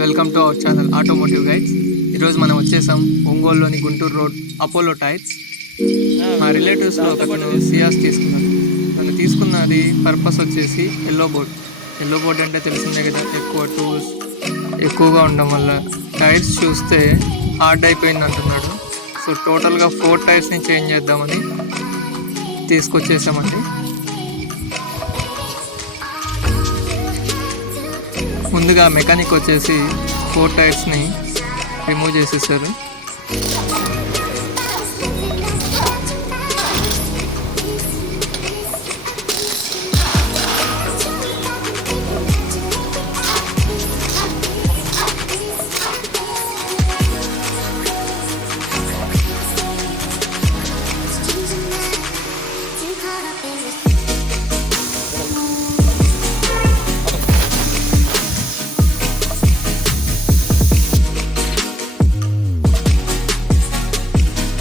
Welcome to our channel automotive guides. ఈరోజు మనం వచ్చేసాం ఒంగోలులోని గుంటూరు రోడ్ అపోలో టైర్స్. మా రిలేటివ్స్లో ఒకతను సియాస్ తీసుకున్నాను. తను తీసుకున్నది పర్పస్ వచ్చేసి ఎల్లో బోర్డ్ అంటే తెలిసిందే కదా, ఎక్కువ టూల్స్ ఎక్కువగా ఉండడం వల్ల టైర్స్ చూస్తే హార్డ్ అయిపోయింది అంటున్నాడు. సో టోటల్గా 4 టైర్స్ని చేంజ్ చేద్దామని తీసుకొచ్చేసామండి. ముందుగా మెకానిక్ వచ్చేసి 4 టైర్స్ని రిమూవ్ చేసేసారు.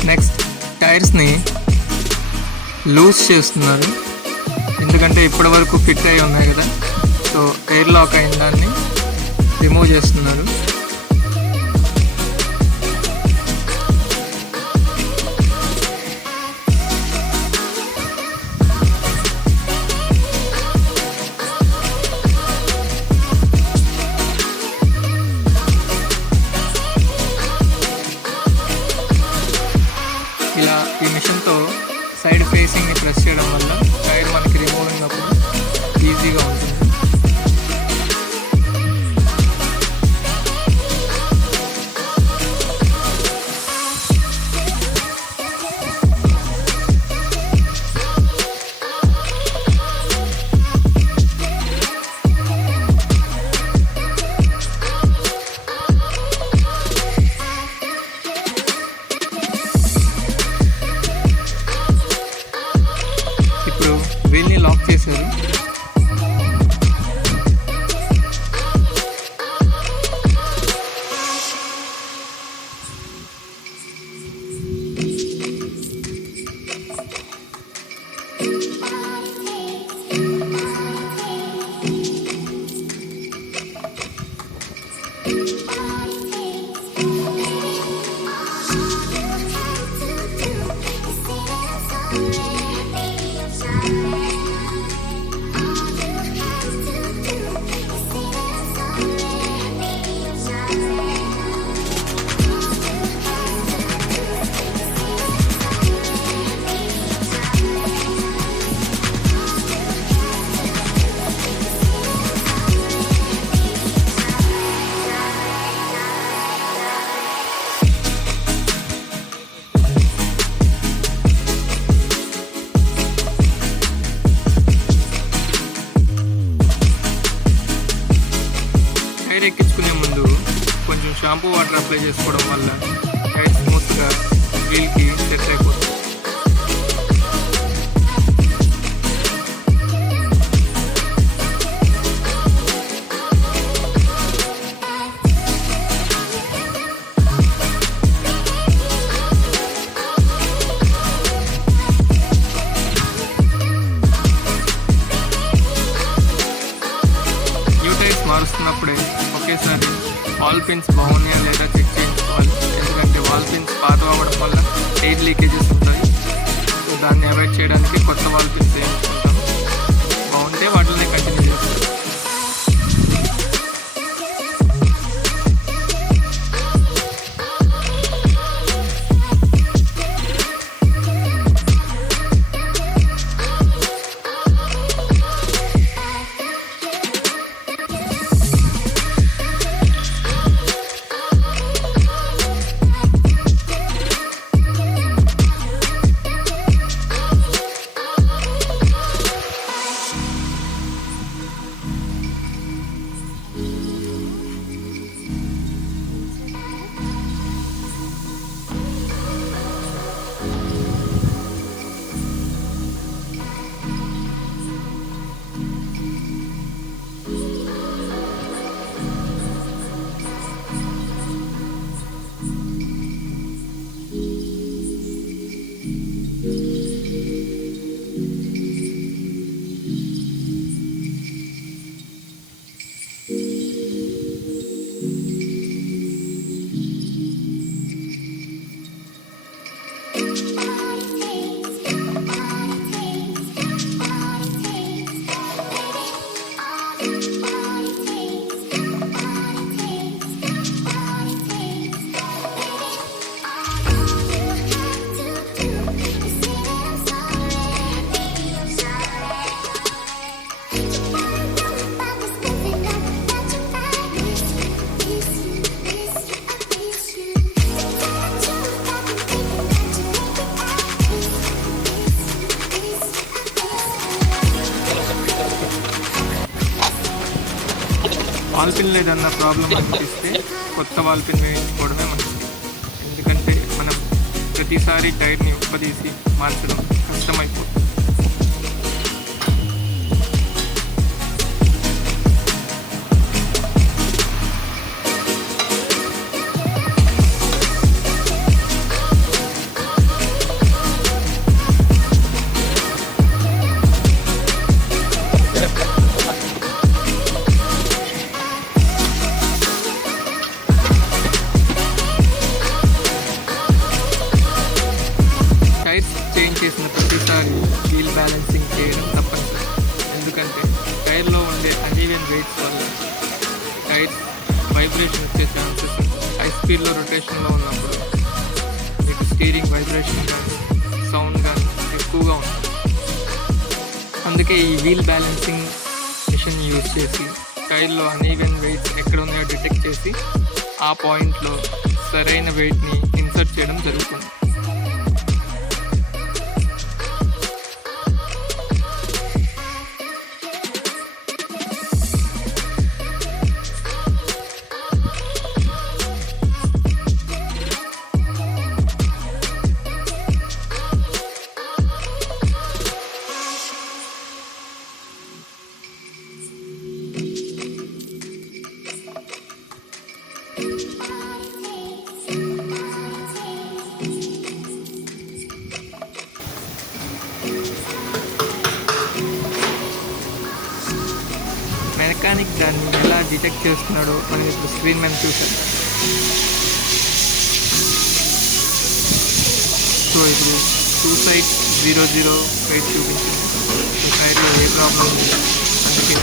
నెక్స్ట్ టైర్స్ని లూజ్ చేస్తున్నారు, ఎందుకంటే ఇప్పటి వరకు ఫిట్ అయి ఉన్నాయి కదా. సో ఎయిర్ లాక్ అయిన దాన్ని రిమూవ్ చేస్తున్నారు. ఇలా ఈ మిషన్తో సైడ్ ఫేసింగ్ని ప్రెస్ చేయడం వల్ల టైర్ మనకి రిమూవ్ అయినప్పుడు ఈజీగా ఉంటుంది. వీల్ని లాక్ చేశారు. టైర్ ఎక్కించుకునే ముందు కొంచెం షాంపూ వాటర్ అప్లై చేసుకోవడం వల్ల టైర్ స్మూత్గా వీల్కి సెట్ అయిపోతుంది. మారుస్తున్నప్పుడే ఒకేసారి వాల్ పిన్స్ బాగున్నాయా లేదా చెక్ చేయించుకోవాలి, ఎందుకంటే వాల్ పిన్స్ పాత అవ్వడం వల్ల ఎయిర్ లీకేజెస్ ఉంటాయి. సో దాన్ని అవాయిడ్ చేయడానికి కొత్త వాల్ పిన్స్ వేయించుకుంటాం. బాగుంటే వాటిని కంటిన్యూ చేస్తాం. పిన్ లేదన్న ప్రాబ్లం అనిపిస్తే కొత్త వాల్ పిన్ వేయించుకోవడమే మంచిది. ఎందుకంటే మనం ప్రతిసారి టైర్ని ఉప్పదీసి మార్చడం కష్టమైపోతుంది. టైర్స్ చేంజ్ చేసిన ప్రతిసారి వీల్ బ్యాలెన్సింగ్ చేయడం తప్పనిసరి. ఎందుకంటే టైర్లో ఉండే అన్ఈవెన్ వెయిట్స్ వల్ల టైర్స్ వైబ్రేషన్ వచ్చే ఛాన్సెస్ హై స్పీడ్లో రొటేషన్లో ఉన్నప్పుడు మీకు స్టీరింగ్ వైబ్రేషన్ కానీ సౌండ్ కానీ ఎక్కువగా ఉంటుంది. అందుకే ఈ వీల్ బ్యాలెన్సింగ్ మిషన్ యూజ్ చేసి టైర్లో అన్ఈవెన్ వెయిట్స్ ఎక్కడ ఉన్నాయో డిటెక్ట్ చేసి ఆ పాయింట్లో సరైన వెయిట్ని ఇన్సర్ట్ చేయడం జరుగుతుంది. మెకానిక్ దాన్ని ఎలా డిటెక్ట్ చేస్తున్నాడో మనం ఇప్పుడు స్క్రీన్ మీద చూసాం. సో ఇప్పుడు 2 సైడ్స్ 0 వెయిట్ చూపించింది. సో టైర్లో ఏ ప్రాబ్లం లేదు. అందుకే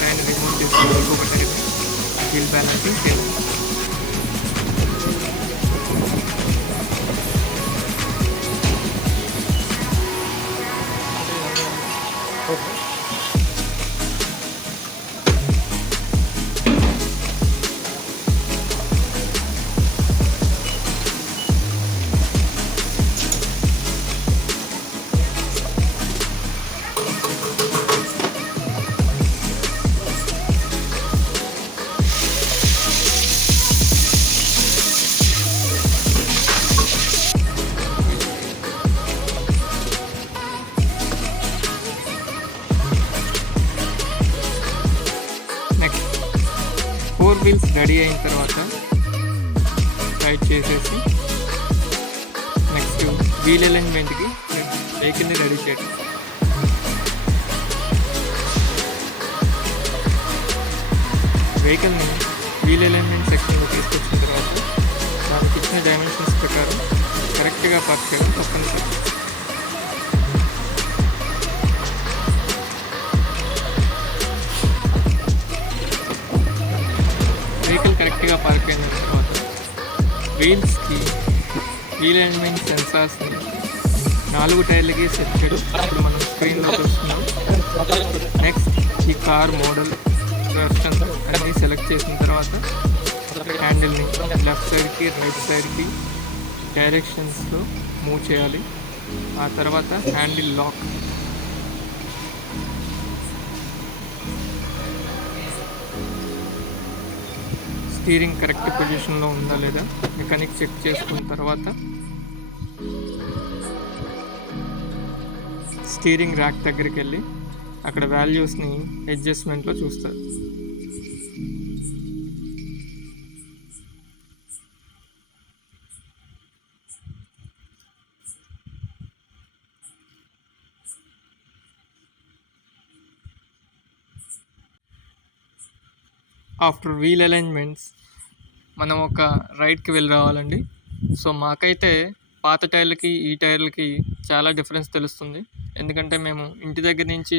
టైర్ని రిమూవ్ చేసి ఇంకొక టైర్ వీల్ బ్యాలెన్సింగ్ చేయాలి. నెక్స్ట్ 4 వీల్స్ రెడీ అయిన తర్వాత టైట్ చేసేసి నెక్స్ట్ వీల్ అలైన్మెంట్కి వెహికల్ని రెడీ చేయడం. వెహికల్ని వీల్ అలైన్మెంట్ సెక్షన్లో తీసుకొచ్చిన తర్వాత దానికి ఇచ్చిన డైమెన్షన్స్ ప్రకారం కరెక్ట్గా పార్క్ చేయడం తప్పనిసరి. వెహికల్ కరెక్ట్గా పార్క్ అయిన తర్వాత వీల్స్కి వీల్ అలైన్మెంట్ సెన్సార్స్ని 4 టైర్లకి సెట్ చేయడం ఇప్పుడు మనం స్క్రీన్లో చూస్తున్నాం. నెక్స్ట్ ఈ కార్ మోడల్ వెర్షన్ అన్నీ సెలెక్ట్ చేసిన తర్వాత హ్యాండిల్ని లెఫ్ట్ సైడ్కి రైట్ సైడ్కి డైరెక్షన్స్లో మూవ్ చేయాలి. ఆ తర్వాత హ్యాండిల్ లాక్, స్టీరింగ్ కరెక్ట్ పొజిషన్లో ఉందా లేదా మెకానిక్ చెక్ చేసుకున్న తర్వాత స్టీరింగ్ ర్యాక్ దగ్గరికి వెళ్ళి అక్కడ వాల్యూస్ని అడ్జస్ట్మెంట్లో చూస్తారు. ఆఫ్టర్ వీల్ అలైన్మెంట్స్ మనం ఒక రైడ్కి వెళ్ళి రావాలండి. సో మాకైతే పాత టైర్లకి ఈ టైర్లకి చాలా డిఫరెన్స్ తెలుస్తుంది. ఎందుకంటే మేము ఇంటి దగ్గర నుంచి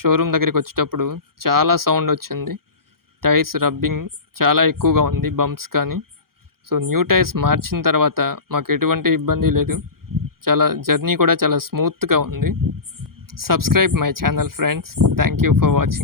షోరూమ్ దగ్గరికి వచ్చేటప్పుడు చాలా సౌండ్ వచ్చింది. టైర్స్ రబ్బింగ్ చాలా ఎక్కువగా ఉంది, బంప్స్ కానీ. సో న్యూ టైర్స్ మార్చిన తర్వాత మాకు ఎటువంటి ఇబ్బంది లేదు. చాలా జర్నీ కూడా చాలా స్మూత్గా ఉంది. Subscribe my channel friends. Thank you for watching.